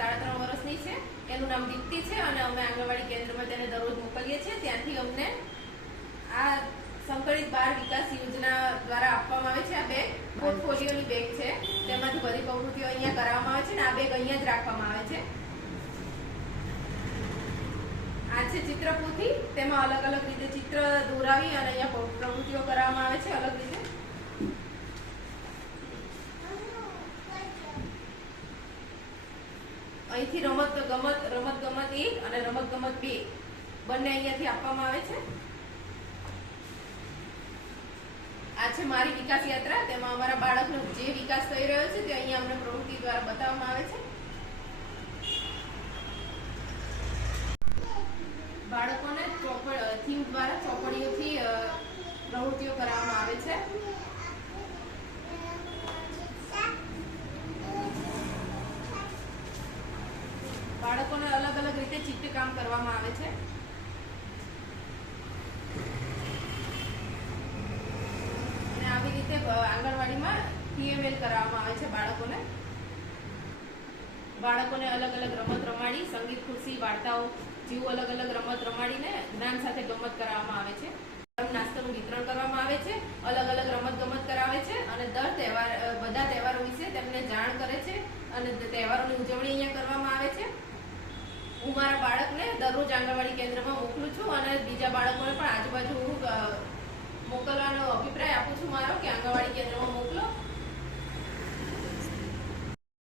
સાડા ત્રણ વર્ષની છે. એનું નામ દીપ્તિ છે અને અમે આંગણવાડી કેન્દ્રમાં તેને દરરોજ મોકલીએ છીએ. ત્યાંથી અમને આ સંકલિત બાળ વિકાસ યોજના દ્વારા આપવામાં આવે છે. આ બે પોર્ટફોલિયોની બેગ છે. તેમાંથી બધી પ્રવૃત્તિઓ અહીંયા કરાવવામાં આવે છે અને આ બેગ અહીંયા જ રાખવામાં આવે છે. આ છે ચિત્રપોથી તેમાં અલગ અલગ રીતે ચિત્ર દોરાવી અને અહીંયા અહીંથી રમત ગમત રમત ગમત એક અને રમત ગમત બે. બંને અહીંયાથી આપવામાં આવે છે. આ છે મારી વિકાસ યાત્રા. તેમાં અમારા બાળકનો જે વિકાસ થઈ રહ્યો છે તે અહીંયા અમને પ્રવૃત્તિ દ્વારા બતાવવામાં આવે છે. બાળકોને ચોપડ થીમ દ્વારા ચોપડીઓથી પ્રવૃત્તિઓ કરાવવામાં આવે છે. બાળકોને અલગ અલગ રીતે ચિત્રકામ કરવામાં આવે છે? અને આવી રીતે આંગણવાડીમાં પીએમએલ કરાવવામાં આવે છે બાળકોને? બાળકોને અલગ અલગ રમત રમાડી, સંગીત, ખુરશી, વાર્તાઓ જેવું અલગ અલગ રમત રમાડીને જ્ઞાન સાથે ગમત કરાવવામાં આવે છે. નાસ્તાનું વિતરણ કરવામાં આવે છે, અલગ અલગ રમત ગમત કરાવે છે, અને દર તહેવાર બધા તહેવારો વિશે તેમને જાણ કરે છે, અને તહેવારોની ઉજવણી અહીંયા કરવામાં આવે છે હું મારા બાળકને દરરોજ આંગણવાડી કેન્દ્રમાં